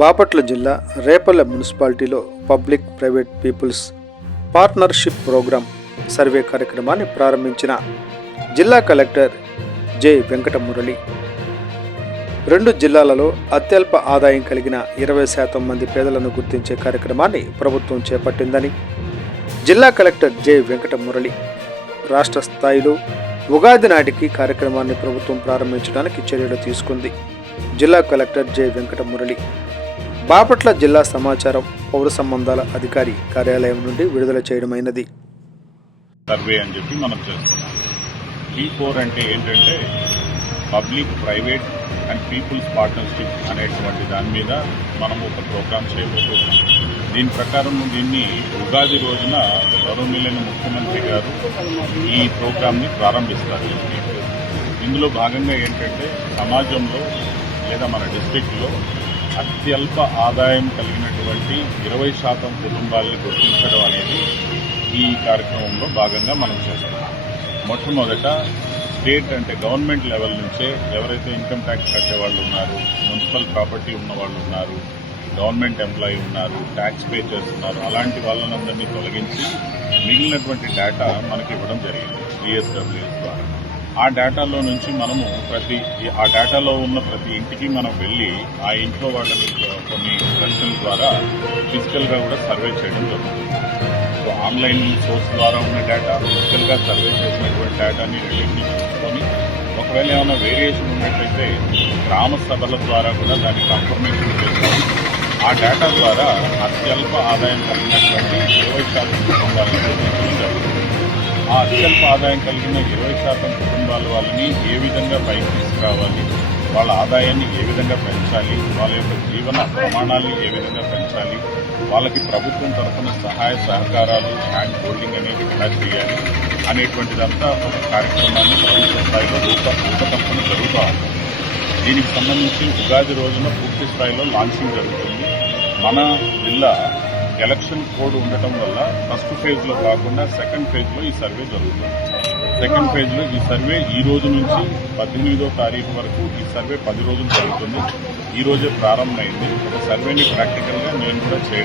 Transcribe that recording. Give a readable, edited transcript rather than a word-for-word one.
బాపట్ల జిల్లా రేపల్లె మున్సిపాలిటీలో public private people's partnership program survey కార్యక్రమాన్ని ప్రారంభించిన జిల్లా కలెక్టర్ జె వెంకట మురళి. 2 జిల్లాలలో అత్యల్ప ఆదాయం కలిగిన 20% మంది పేదలను గుర్తించే కార్యక్రమాన్ని ప్రభుత్వం చేపట్టిందని జిల్లా కలెక్టర్ జె వెంకట మురళి రాష్ట్ర స్థాయిలో ఉగాది నాటికి కార్యక్రమాన్ని ప్రభుత్వం ప్రారంభించడానికి చర్యలు తీసుకుంది. జిల్లా కలెక్టర్ జె వెంకట మురళి బాపట్ల జిల్లా సమాచారం పౌర సంబంధాల అధికారి కార్యాలయం నుండి విడుదల చేయడమైనది. సర్వే అని చెప్పి మనం చేస్తున్నాం. P4 అంటే ఏంటంటే public private and people's partnership అనేటువంటి దాని మీద మనం ఒక ప్రోగ్రామ్ చేయబోతున్నాం. దీని ప్రకారం దీన్ని ఉగాది రోజున గౌరవనీయులైన ముఖ్యమంత్రి గారు ఈ ప్రోగ్రామ్ని ప్రారంభిస్తారు. ఇందులో భాగంగా ఏంటంటే సమాజంలో లేదా మన డిస్ట్రిక్ట్లో అత్యల్ప ఆదాయం కలిగినటువంటి 20% కుటుంబాలని గుర్తించడం అనేది ఈ కార్యక్రమంలో భాగంగా మనం చేస్తున్నాం. మొట్టమొదట స్టేట్ అంటే గవర్నమెంట్ లెవెల్ నుంచే ఎవరైతే ఇన్కమ్ ట్యాక్స్ కట్టేవాళ్ళు ఉన్నారు, మున్సిపల్ ప్రాపర్టీ ఉన్న వాళ్ళు ఉన్నారు, గవర్నమెంట్ ఎంప్లాయీ ఉన్నారు, ట్యాక్స్ పే చేస్తున్నారు, అలాంటి వాళ్ళనందరినీ తొలగించి మిగిలినటువంటి డేటా మనకి ఇవ్వడం జరిగింది GSWS ద్వారా. ఆ డేటాలో నుంచి మనము ఆ డేటాలో ఉన్న ప్రతి ఇంటికి మనం వెళ్ళి ఆ ఇంట్లో వాళ్ళని కొన్ని సెక్షన్స్ ద్వారా ఫిజికల్గా కూడా సర్వే చేయడం జరుగుతుంది. సో ఆన్లైన్ సోర్స్ ద్వారా ఉన్న డేటా, ఫిజికల్గా సర్వే చేసినటువంటి డేటాని రెండింటినీ చూసుకొని ఒకవేళ ఏమైనా వేరియేషన్ ఉన్నట్లయితే గ్రామ సభల ద్వారా కూడా దాన్ని కన్ఫర్మేషన్ చేసుకొని ఆ డేటా ద్వారా అత్యల్ప ఆదాయం కలిగినటువంటి 20% కుటుంబాలను గుర్తించడం జరుగుతుంది. ఆ అత్యల్ప ఆదాయం కలిగిన 20% కుటుంబాల వాళ్ళని ఏ విధంగా పైకి తీసుకురావాలి, వాళ్ళ ఆదాయాన్ని ఏ విధంగా పెంచాలి, వాళ్ళ యొక్క జీవన ప్రమాణాలను ఏ విధంగా పెంచాలి, వాళ్ళకి ప్రభుత్వం తరఫున సహాయ సహకారాలు హ్యాండ్ హోల్డింగ్ అనేది ఎలా చేయాలి అనేటువంటిదంతా ఒక కార్యక్రమాన్ని ప్రభుత్వ స్థాయిలో రూపకల్పన జరుగుతూ ఉంటుంది. దీనికి సంబంధించి ఉగాది రోజున పూర్తి స్థాయిలో లాంచింగ్ జరుగుతుంది. మన జిల్లా ఎలక్షన్ కోడ్ ఉండటం వల్ల ఫస్ట్ ఫేజ్లో కాకుండా సెకండ్ ఫేజ్లో ఈ సర్వే జరుగుతుంది. సెకండ్ ఫేజ్లో ఈ సర్వే ఈ రోజు నుంచి 18వ తారీఖు వరకు ఈ సర్వే 10 రోజులు జరుగుతుంది. ఈ రోజే ప్రారంభమైంది. ఒక సర్వేని ప్రాక్టికల్గా నేను కూడా చేయడం